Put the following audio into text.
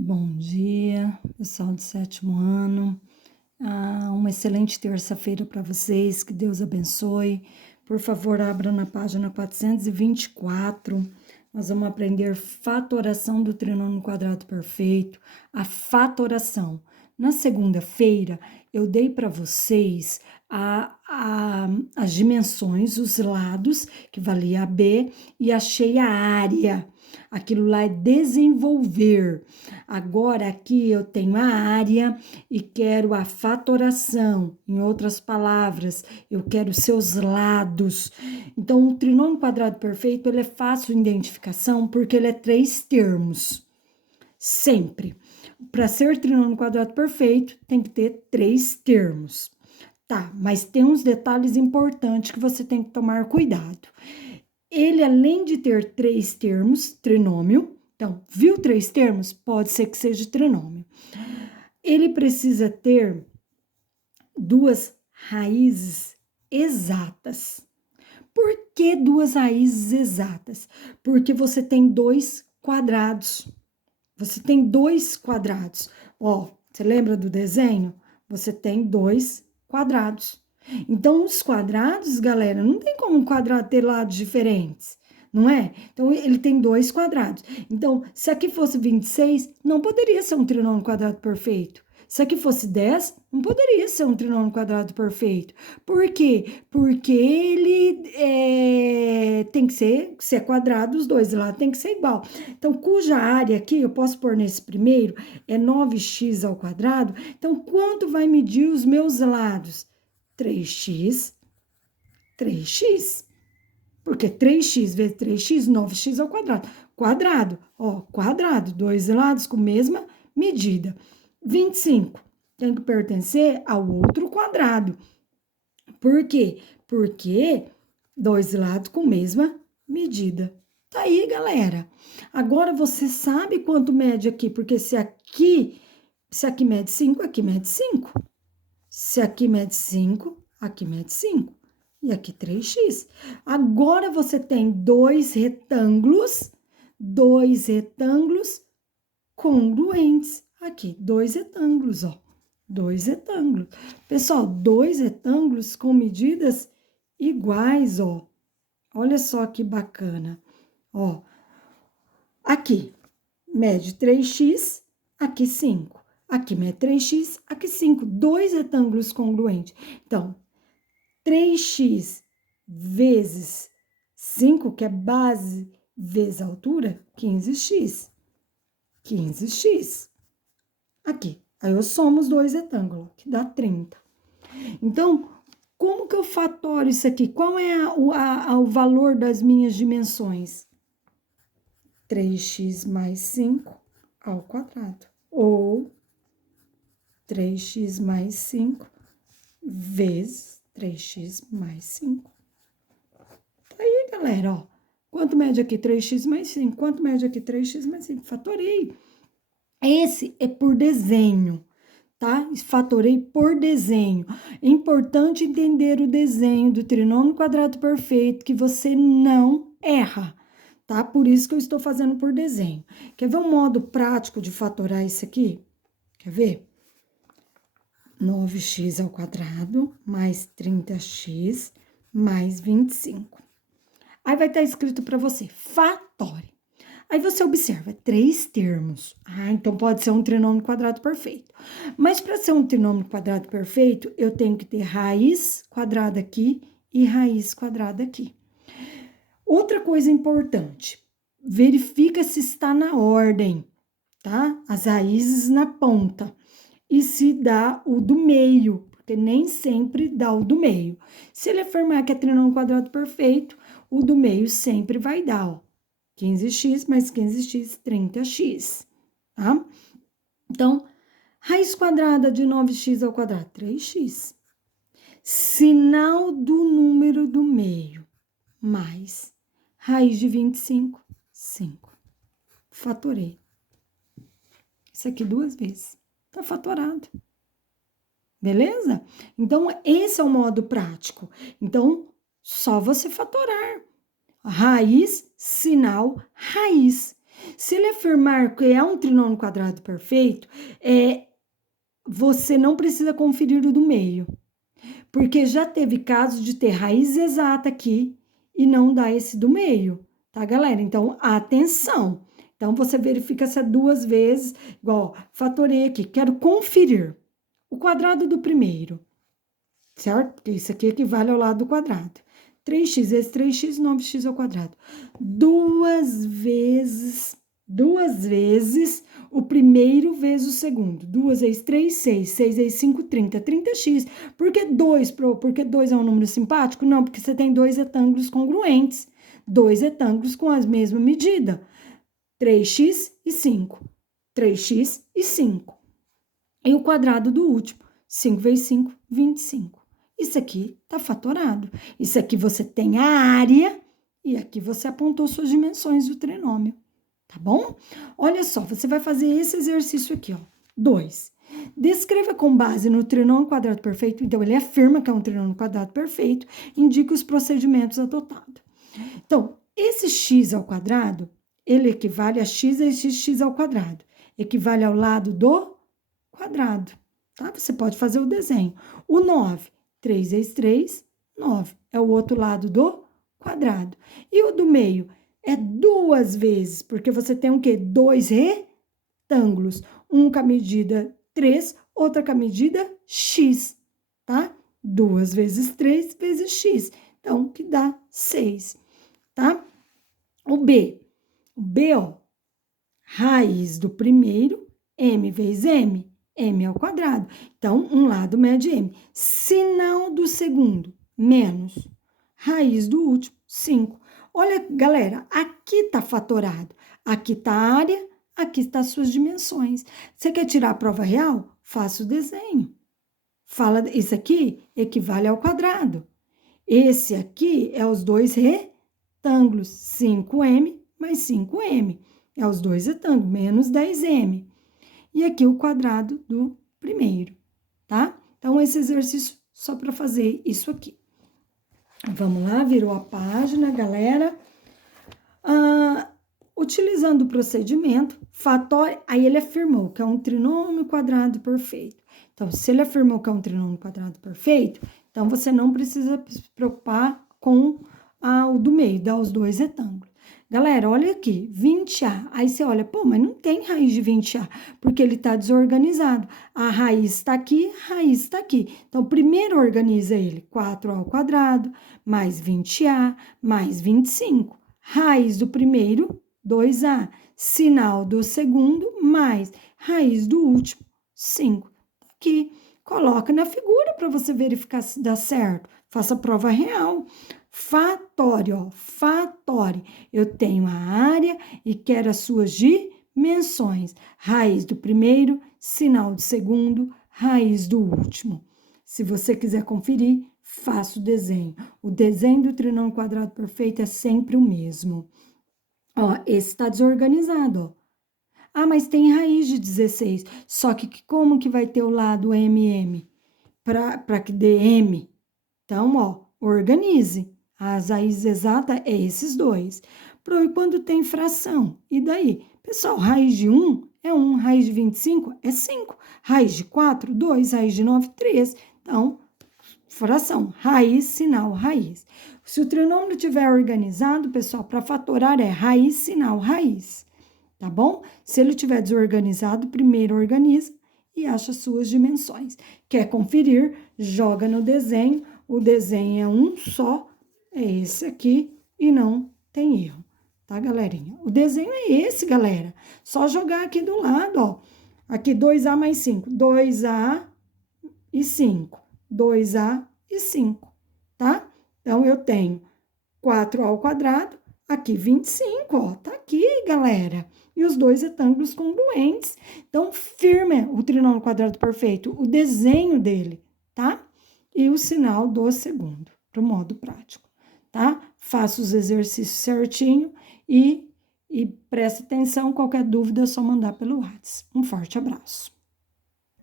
Bom dia, pessoal do 7º ano. Uma excelente terça-feira para vocês, que Deus abençoe. Por favor, abra na página 424. Nós vamos aprender fatoração do trinômio quadrado perfeito, a fatoração. Na segunda-feira, eu dei para vocês as dimensões, os lados, que valia a B, e achei a área. Aquilo lá é desenvolver. Agora aqui eu tenho a área e quero a fatoração. Em outras palavras, eu quero seus lados. Então, o trinômio quadrado perfeito, ele é fácil de identificação porque ele é 3 termos. Sempre. Para ser trinômio quadrado perfeito, tem que ter 3 termos. Tá, mas tem uns detalhes importantes que você tem que tomar cuidado. Ele, além de ter 3 termos, trinômio, então, viu 3 termos? Pode ser que seja trinômio. Ele precisa ter 2 raízes exatas. Por que 2 raízes exatas? Porque você tem 2 quadrados. Você tem 2 quadrados. Ó, você lembra do desenho? Você tem 2 quadrados. Então, os quadrados, galera, não tem como um quadrado ter lados diferentes, não é? Então, ele tem 2 quadrados. Então, se aqui fosse 26, não poderia ser um trinômio quadrado perfeito. Se aqui fosse 10, não poderia ser um trinômio quadrado perfeito. Por quê? Porque ele tem que ser, se é quadrado, os dois lados tem que ser igual. Então, cuja área aqui, eu posso pôr nesse primeiro, é 9x ao quadrado. Então, quanto vai medir os meus lados? 3x, 3x. Porque 3x vezes 3x, 9x ao quadrado. Quadrado, ó, quadrado, dois lados com mesma medida. 25 tem que pertencer ao outro quadrado. Por quê? Porque dois lados com mesma medida. Tá aí, galera. Agora você sabe quanto mede aqui, porque se aqui mede 5, aqui mede 5. Se aqui mede 5, aqui mede 5. E aqui 3x. Agora você tem dois retângulos congruentes. Aqui, 2 retângulos, ó. 2 retângulos. Pessoal, 2 retângulos com medidas iguais, ó. Olha só que bacana. Ó, aqui mede 3x, aqui 5. Aqui mede 3x, aqui 5. 2 retângulos congruentes. Então, 3x vezes 5, que é base, vezes altura, 15x. 15x. Aqui. Aí eu somo os dois retângulos, que dá 30. Então, como que eu fatoro isso aqui? Qual é o valor das minhas dimensões? 3x mais 5 ao quadrado. Ou 3x mais 5 vezes 3x mais 5. Tá aí, galera, ó. Quanto mede aqui 3x mais 5? Quanto mede aqui 3x mais 5? Fatorei. Esse é por desenho, tá? Fatorei por desenho. É importante entender o desenho do trinômio quadrado perfeito, que você não erra, tá? Por isso que eu estou fazendo por desenho. Quer ver um modo prático de fatorar isso aqui? Quer ver? 9x ao quadrado mais 30x mais 25. Aí vai estar escrito para você, fatore. Aí você observa, 3 termos. Então pode ser um trinômio quadrado perfeito. Mas para ser um trinômio quadrado perfeito, eu tenho que ter raiz quadrada aqui e raiz quadrada aqui. Outra coisa importante, verifica se está na ordem, tá? As raízes na ponta. E se dá o do meio, porque nem sempre dá o do meio. Se ele afirmar que é trinômio quadrado perfeito, o do meio sempre vai dar, ó. 15x mais 15x, 30x, tá? Então, raiz quadrada de 9x ao quadrado, 3x. Sinal do número do meio, mais raiz de 25, 5. Fatorei. Isso aqui 2 vezes. Tá fatorado. Beleza? Então, esse é o modo prático. Então, só você fatorar. Raiz, sinal, raiz. Se ele afirmar que é um trinômio quadrado perfeito, você não precisa conferir o do meio, porque já teve casos de ter raiz exata aqui e não dar esse do meio, tá, galera? Então, atenção! Então, você verifica se é 2 vezes, igual, fatorei aqui, quero conferir o quadrado do primeiro, certo? Porque isso aqui equivale ao lado do quadrado. 3x vezes 3x, 9x ao quadrado. 2 vezes o primeiro vezes o segundo. 2 vezes 3, 6. 6 vezes 5, 30. 30x. Por que 2? Porque 2 é um número simpático? Não, porque você tem 2 retângulos congruentes. 2 retângulos com a mesma medida. 3x e 5. 3x e 5. E o quadrado do último. 5 vezes 5, 25. Isso aqui está fatorado. Isso aqui você tem a área e aqui você apontou suas dimensões do trinômio. Tá bom? Olha só, você vai fazer esse exercício aqui, ó. 2. Descreva com base no trinômio quadrado perfeito. Então, ele afirma que é um trinômio quadrado perfeito, indica os procedimentos adotados. Então, esse x ao quadrado, ele equivale a x vezes x ao quadrado. Equivale ao lado do quadrado, tá? Você pode fazer o desenho. O 9, 3 vezes 3, 9. É o outro lado do quadrado. E o do meio é 2 vezes, porque você tem o quê? 2 retângulos. Um com a medida 3, outra com a medida x, tá? 2 vezes 3 vezes x. Então, que dá 6, tá? O B, ó, raiz do primeiro, m vezes m. M ao quadrado. Então, um lado mede m. Sinal do segundo, menos. Raiz do último, 5. Olha, galera, aqui tá fatorado. Aqui tá a área, aqui tá as suas dimensões. Você quer tirar a prova real? Faça o desenho. Fala, isso aqui equivale ao quadrado. Esse aqui é os 2 retângulos. 5m mais 5m. É os 2 retângulos, menos 10m. E aqui o quadrado do primeiro, tá? Então, esse exercício só para fazer isso aqui. Vamos lá, virou a página, galera. Utilizando o procedimento, aí ele afirmou que é um trinômio quadrado perfeito. Então, se ele afirmou que é um trinômio quadrado perfeito, então você não precisa se preocupar com o do meio, dar os 2 retângulos. Galera, olha aqui, 20A. Aí você olha, pô, mas não tem raiz de 20A, porque ele está desorganizado. A raiz está aqui, a raiz está aqui. Então, primeiro organiza ele, 4A ao quadrado, mais 20A, mais 25. Raiz do primeiro, 2A. Sinal do segundo, mais raiz do último, 5. Aqui, coloca na figura para você verificar se dá certo. Faça a prova real. Fatório, ó, fatório. Eu tenho a área e quero as suas dimensões. Raiz do primeiro, sinal do segundo, raiz do último. Se você quiser conferir, faça o desenho. O desenho do trinômio quadrado perfeito é sempre o mesmo. Ó, esse está desorganizado, ó. Ah, mas tem raiz de 16. Só que como que vai ter o lado MM? Para que dê M. Então, ó, organize. As raízes exatas é esses dois. E quando tem fração? E daí? Pessoal, raiz de 1 é 1, raiz de 25 é 5, raiz de 4, 2, raiz de 9, 3. Então, fração, raiz, sinal, raiz. Se o trinômio estiver organizado, pessoal, para fatorar é raiz, sinal, raiz. Tá bom? Se ele estiver desorganizado, primeiro organiza e acha suas dimensões. Quer conferir? Joga no desenho. O desenho é um só, é esse aqui, e não tem erro, tá, galerinha? O desenho é esse, galera. Só jogar aqui do lado, ó. Aqui 2A mais 5. 2A e 5. 2A e 5, tá? Então, eu tenho 4A ao quadrado, aqui 25, ó. Tá aqui, galera. E os 2 retângulos congruentes. Então, firme o trinômio quadrado perfeito, o desenho dele, tá? E o sinal do segundo, para o modo prático, tá? Faça os exercícios certinho e presta atenção. Qualquer dúvida é só mandar pelo WhatsApp. Um forte abraço.